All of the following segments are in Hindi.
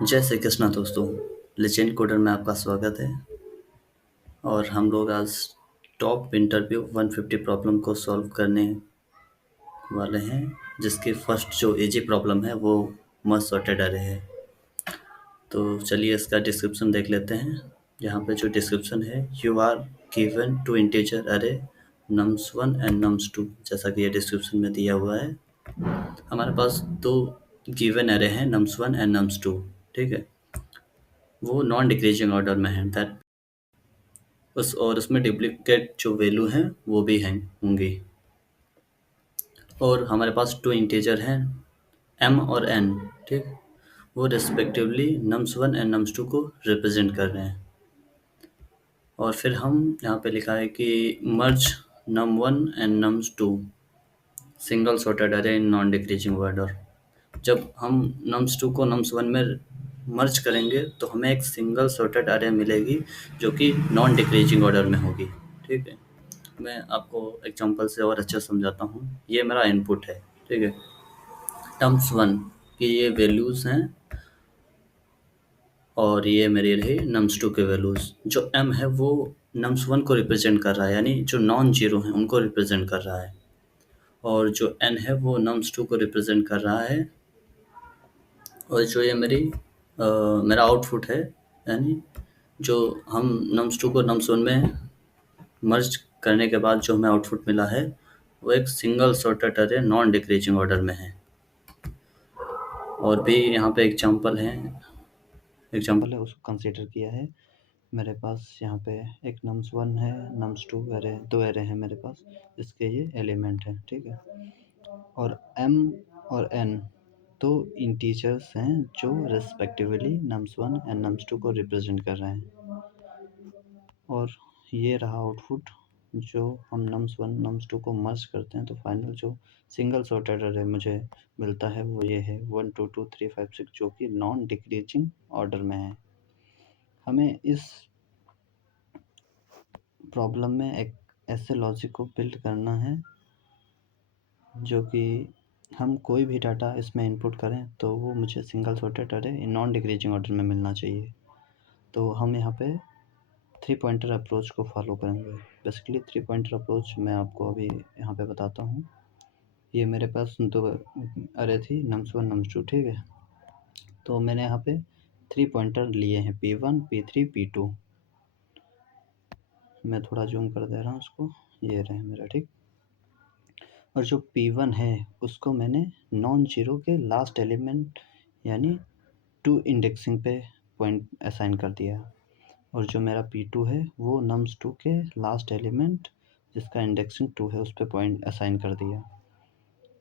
जय श्री कृष्णा दोस्तों, लेजेंड कोडर में आपका स्वागत है। और हम लोग आज टॉप इंटरव्यू 150 प्रॉब्लम को सॉल्व करने वाले हैं, जिसकी फर्स्ट जो इजी प्रॉब्लम है वो मस्ट सॉर्टेड अरे है। तो चलिए इसका डिस्क्रिप्शन देख लेते हैं। यहाँ पे जो डिस्क्रिप्शन है, you are given two integer array nums1 and nums2, जैसा कि ये डिस्क्रिप्शन में दिया हुआ है। हमारे पास दो गिवन अरे हैं, nums1 एंड nums2। ठीक है, वो नॉन डिक्रीजिंग ऑर्डर में है। दैट उसमें डुप्लीकेट जो वैल्यू हैं वो भी हैं होंगी। और हमारे पास टू इंटीजर हैं, m और n। ठीक, वो रिस्पेक्टिवली nums1 एंड nums2 को रिप्रेजेंट कर रहे हैं। और फिर हम यहाँ पे लिखा है कि मर्ज num1 and nums2 single sorted अरे इन नॉन डिक्रीजिंग ऑर्डर। जब हम nums2 को nums1 में मर्ज करेंगे तो हमें एक सिंगल सॉर्टेड अरे मिलेगी जो कि नॉन डिक्रीजिंग ऑर्डर में होगी। ठीक है, मैं आपको एग्जांपल से और अच्छा समझाता हूँ। ये मेरा इनपुट है, ठीक है, nums1 की ये वैल्यूज़ हैं और ये मेरी रही nums2 के वैल्यूज़। जो m है वो nums1 को रिप्रेजेंट कर रहा है, यानी जो नॉन जीरो हैं उनको रिप्रेजेंट कर रहा है। और जो n है वो nums2 को रिप्रेजेंट कर रहा है। और जो ये मेरा आउटपुट है, यानी जो हम nums2 को nums1 में मर्ज करने के बाद जो हमें आउटपुट मिला है वो एक सिंगल सॉर्टेड अरे नॉन डिक्रीजिंग ऑर्डर में है। और भी यहाँ पे एग्जांपल है, उसको कंसीडर किया है। मेरे पास यहाँ पे एक nums1 है, nums2 एरे, दो एरे हैं मेरे पास, इसके ये एलिमेंट हैं। ठीक है, और m और n दो इंटीजर्स हैं जो रिस्पेक्टिवली nums1 एंड nums2 को रिप्रेजेंट कर रहे हैं। और ये रहा आउटपुट। जो हम nums1 nums2 को मर्ज करते हैं तो फाइनल जो सिंगल सॉर्टेड अरे मुझे मिलता है वो ये है 1 2 2 3 5 6, जो कि नॉन डिक्रीजिंग ऑर्डर में है। हमें इस प्रॉब्लम में एक ऐसे लॉजिक को बिल्ड करना है जो कि हम कोई भी डाटा इसमें इनपुट करें तो वो मुझे सिंगल सॉर्टेड अरे नॉन डिक्रीजिंग ऑर्डर में मिलना चाहिए। तो हम यहाँ पे थ्री पॉइंटर अप्रोच को फॉलो करेंगे। बेसिकली थ्री पॉइंटर अप्रोच मैं आपको अभी यहाँ पे बताता हूँ। ये मेरे पास दो अरे थी, nums1 nums2। ठीक है, तो मैंने यहाँ पे थ्री पॉइंटर लिए हैं, p1 p3 p2। मैं थोड़ा जूम कर दे रहा हूँ उसको, ये रहे मेरा। ठीक, और जो p1 है उसको मैंने नॉन जीरो के लास्ट एलिमेंट यानी टू इंडेक्सिंग पे पॉइंट असाइन कर दिया। और जो मेरा p2 है वो nums2 के लास्ट एलिमेंट जिसका इंडेक्सिंग 2 है उस पर पॉइंट असाइन कर दिया।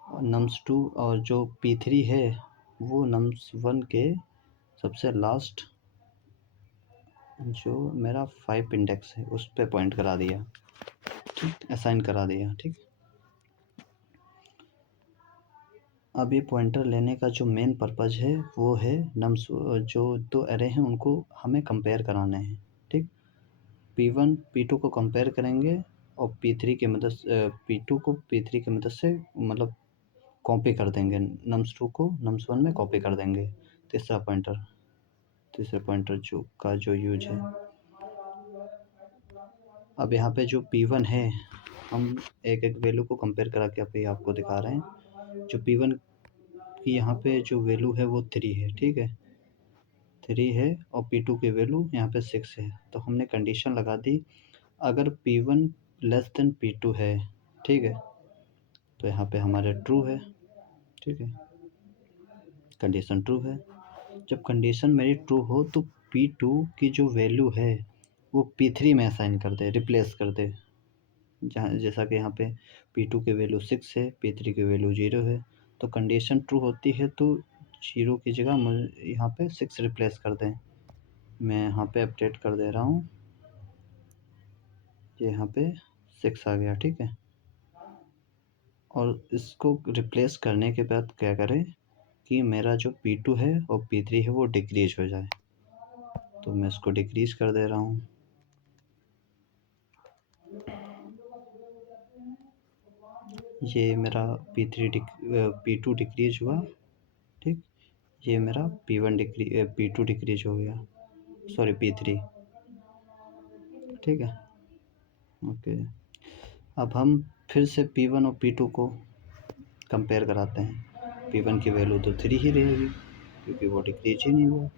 और nums2 और जो p3 है वो nums1 के सबसे लास्ट जो मेरा 5 इंडेक्स है उस पर पॉइंट करा दिया। ठीक, असाइन करा दिया। ठीक, अब ये पॉइंटर लेने का जो मेन पर्पज़ है वो है नम्स जो दो अरे हैं उनको हमें कंपेयर कराने हैं। ठीक, p1 p2 को कंपेयर करेंगे और p3 की मदद p2 को p3 की मदद से मतलब कॉपी कर देंगे, nums2 को nums1 में कॉपी कर देंगे। तीसरे पॉइंटर जो यूज है। अब यहाँ पे जो p1 है हम एक एक वैल्यू को कंपेयर करा के अभी आपको दिखा रहे हैं। जो p1 की यहाँ पे जो वैल्यू है वो 3 है। ठीक है, 3 है और p2 की वैल्यू यहाँ पे 6 है। तो हमने कंडीशन लगा दी, अगर p1 लेस देन p2 है, ठीक है, तो यहाँ पे हमारे ट्रू है। ठीक है, कंडीशन ट्रू है। जब कंडीशन मेरी ट्रू हो तो p2 की जो वैल्यू है वो p3 में असाइन कर दे, रिप्लेस कर दे। जहाँ जैसा कि यहाँ पे p2 की वैल्यू 6 है, p3 की वैल्यू 0 है। तो कंडीशन ट्रू होती है तो 0 की जगह मुझे यहाँ पे 6 रिप्लेस कर दें। मैं यहाँ पे अपडेट कर दे रहा हूँ, ये यहाँ पे 6 आ गया। ठीक है, और इसको रिप्लेस करने के बाद क्या करें कि मेरा जो p2 है और p3 है वो डिक्रीज हो जाए। तो मैं इसको डिक्रीज कर दे रहा हूँ। ये मेरा p2 डिक्रीज हुआ। ठीक, ये मेरा P2 डिक्रीज हो गया, सॉरी P3। ठीक है, ओके। अब हम फिर से P1 और P2 को कंपेयर कराते हैं। P1 की वैल्यू तो 3 ही रहेगी क्योंकि वो डिक्रीज ही नहीं हुआ,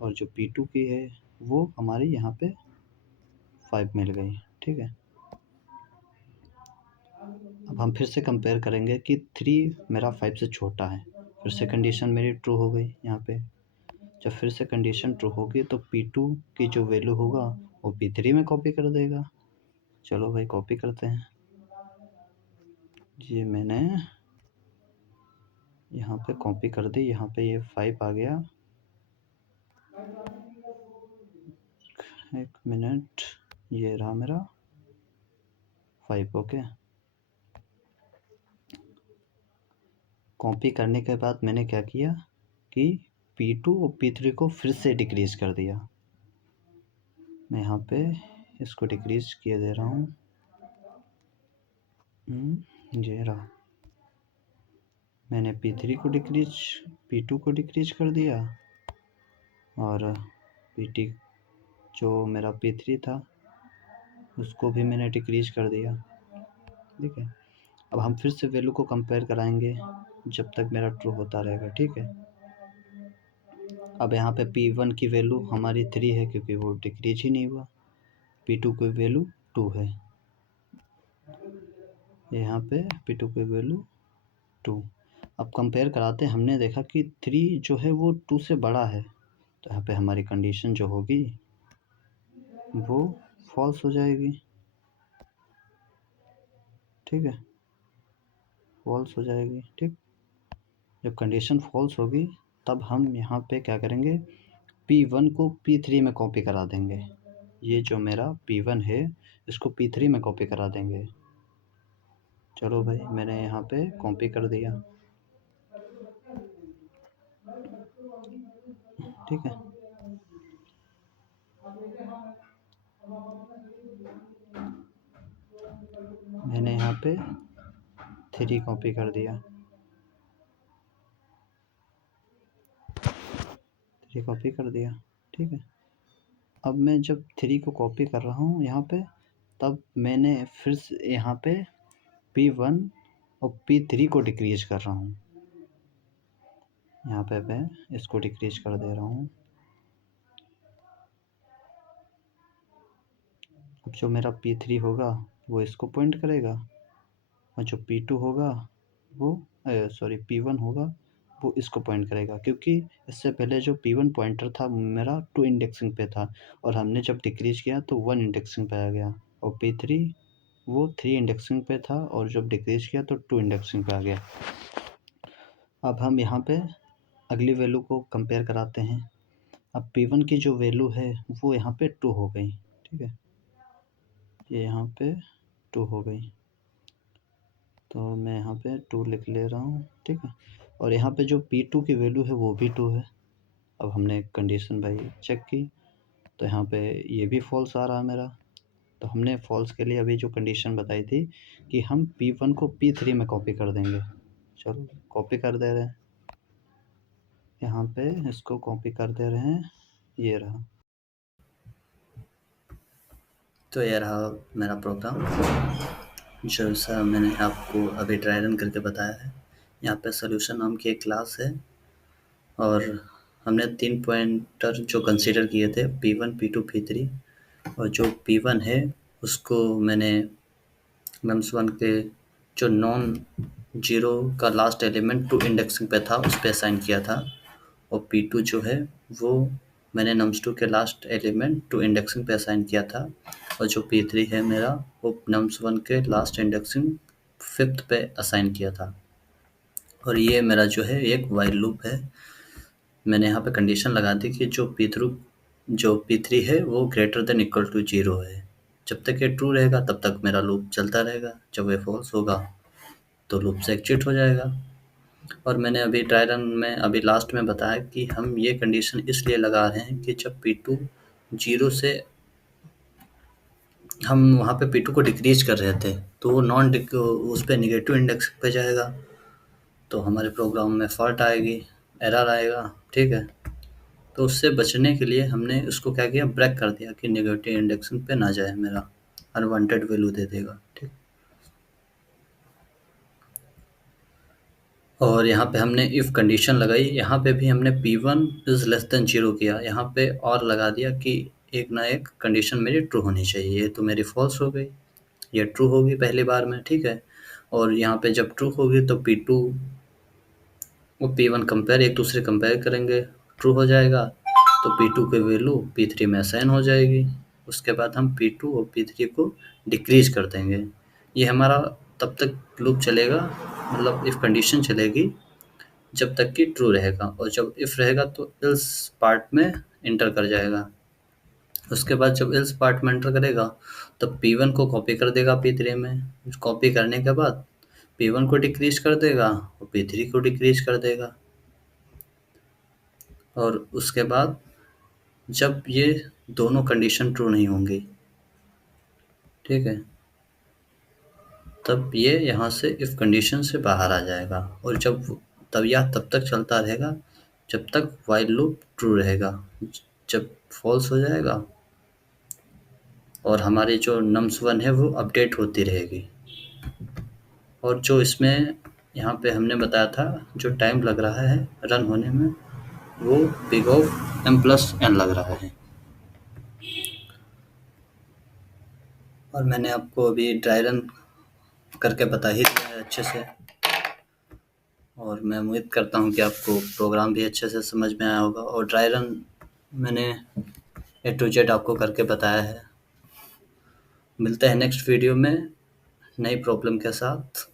और जो P2 की है वो हमारी यहाँ पे 5 मिल गई। ठीक है, अब हम फिर से कंपेयर करेंगे कि 3 मेरा 5 से छोटा है। फिर से कंडीशन मेरी ट्रू हो गई यहाँ पे। जब फिर से कंडीशन ट्रू होगी तो P2 की जो वैल्यू होगा वो P3 में कॉपी कर देगा। चलो भाई कॉपी करते हैं। ये मैंने यहाँ पे कॉपी कर दी, यहाँ पे ये 5 आ गया। एक मिनट, ये रहा मेरा 5। ओके, कॉपी करने के बाद मैंने क्या किया कि P2 और P3 को फिर से डिक्रीज कर दिया। मैं यहाँ पे इसको डिक्रीज किए दे रहा हूँ। ये रहा, मैंने P2 को डिक्रीज कर दिया, और PT जो मेरा P3 था उसको भी मैंने डिक्रीज कर दिया। ठीक है, अब हम फिर से वैल्यू को कंपेयर कराएंगे जब तक मेरा ट्रू होता रहेगा। ठीक है, अब यहाँ पे P1 की वैल्यू हमारी 3 है क्योंकि वो डिक्रीज ही नहीं हुआ। P2 की वैल्यू 2 है, यहाँ पे P2 की वैल्यू 2। अब कंपेयर कराते हमने देखा कि 3 जो है वो 2 से बड़ा है, तो यहाँ पे हमारी कंडीशन जो होगी वो फॉल्स हो जाएगी। ठीक है, फॉल्स हो जाएगी। ठीक, जब कंडीशन फॉल्स होगी तब हम यहाँ पे क्या करेंगे, P1 को P3 में कॉपी करा देंगे। ये जो मेरा P1 है इसको P3 में कॉपी करा देंगे। चलो भाई मैंने यहाँ पे कॉपी कर दिया। ठीक है, मैंने यहाँ पे 3 कॉपी कर दिया। 3 कॉपी कर दिया। ठीक है, अब मैं जब 3 को कॉपी कर रहा हूँ यहाँ पे, तब मैंने फिर से यहाँ पे P1 और P3 को डिक्रीज कर रहा हूँ। यहाँ पे मैं इसको डिक्रीज कर दे रहा हूँ। अब जो मेरा P3 होगा वो इसको पॉइंट करेगा, और जो P2 होगा वो सॉरी P1 होगा वो इसको पॉइंट करेगा, क्योंकि इससे पहले जो P1 पॉइंटर था मेरा 2 इंडेक्सिंग पे था, और हमने जब डिक्रीज किया तो 1 इंडेक्सिंग पे आ गया, और P3 वो 3 इंडेक्सिंग पे था और जब डिक्रीज किया तो 2 इंडेक्सिंग पे आ गया। अब हम यहाँ पे अगली वैल्यू को कंपेयर कराते हैं। अब P1 की जो वैल्यू है वो यहाँ पे 2 हो गई। ठीक है, ये यहाँ पे 2 हो गई, तो मैं यहाँ पे 2 लिख ले रहा हूँ। ठीक है, और यहाँ पे जो P2 की वैल्यू है वो भी 2 है। अब हमने कंडीशन भाई चेक की तो यहाँ पे ये भी फॉल्स आ रहा मेरा, तो हमने फॉल्स के लिए अभी जो कंडीशन बताई थी कि हम P1 को P3 में कॉपी कर देंगे। चलो कॉपी कर दे रहे हैं, यहाँ पे इसको कॉपी कर दे रहे हैं। ये रहा। तो ये रहा मेरा प्रोग्राम, जैसा मैंने आपको अभी ड्राई रन करके बताया है। यहाँ पे सॉल्यूशन नाम की एक क्लास है, और हमने 3 पॉइंटर जो कंसीडर किए थे P1, P2, P3, और जो P1 है उसको मैंने nums1 के जो नॉन जीरो का लास्ट एलिमेंट 2 इंडेक्सिंग पे था उस पे असाइन किया था, और P2 जो है वो मैंने nums2 के लास्ट एलिमेंट 2 इंडेक्सिंग पे असाइन किया था, और जो P3 है मेरा वो nums1 के लास्ट इंडेक्सिंग 5th पे असाइन किया था। और ये मेरा जो है एक व्हाइल लूप है। मैंने यहाँ पे कंडीशन लगा दी कि जो P3 है वो ग्रेटर देन इक्वल टू 0 है। जब तक ये ट्रू रहेगा तब तक मेरा लूप चलता रहेगा, जब ये फॉल्स होगा तो लूप से एग्जिट हो जाएगा। और मैंने अभी ट्राई रन में अभी लास्ट में बताया कि हम ये कंडीशन इसलिए लगा रहे हैं कि जब P2 0 से हम वहाँ पे P2 को डिक्रीज कर रहे थे तो वो नॉन उस पे नेगेटिव इंडेक्स पे जाएगा, तो हमारे प्रोग्राम में फॉल्ट आएगी। एरर आएगा, ठीक है। तो उससे बचने के लिए हमने उसको क्या किया, ब्रेक कर दिया कि नेगेटिव इंडेक्सिंग पे ना जाए, मेरा अनवांटेड वैल्यू दे देगा, ठीक। और यहाँ पे हमने इफ़ कंडीशन लगाई, यहाँ पे भी हमने P1 इज़ लेस देन 0 किया, यहाँ पे और लगा दिया कि एक ना एक कंडीशन मेरी ट्रू होनी चाहिए, ये तो मेरी फॉल्स हो गई, ये ट्रू होगी पहली बार में, ठीक है। और यहाँ पे जब ट्रू होगी तो P2 और P1 कंपेयर, एक दूसरे कंपेयर करेंगे, ट्रू हो जाएगा तो P2 की वैल्यू P3 में असाइन हो जाएगी। उसके बाद हम P2 और P3 को डिक्रीज़ कर देंगे। ये हमारा तब तक लूप चलेगा, मतलब इफ़ कंडीशन चलेगी जब तक कि ट्रू रहेगा, और जब इफ़ रहेगा तो एल्स पार्ट में एंटर कर जाएगा। उसके बाद जब एल्स पार्ट में एंटर करेगा तब P1 को कॉपी कर देगा P3 में। कॉपी करने के बाद P1 को डिक्रीज़ कर देगा और P3 को डिक्रीज़ कर देगा। और उसके बाद जब ये दोनों कंडीशन ट्रू नहीं होंगी, ठीक है, तब ये यहाँ से इफ़ कंडीशन से बाहर आ जाएगा, और तब यह तब तक चलता रहेगा जब तक व्हाइल लूप ट्रू रहेगा। जब फॉल्स हो जाएगा और हमारी जो nums1 है वो अपडेट होती रहेगी। और जो इसमें यहाँ पे हमने बताया था जो टाइम लग रहा है रन होने में, वो बिग ऑफ m+n लग रहा है। और मैंने आपको अभी ड्राई रन करके बता ही दिया है अच्छे से, और मैं उम्मीद करता हूँ कि आपको प्रोग्राम भी अच्छे से समझ में आया होगा। और ड्राई रन मैंने A to Z आपको करके बताया है। मिलते हैं नेक्स्ट वीडियो में नई प्रॉब्लम के साथ।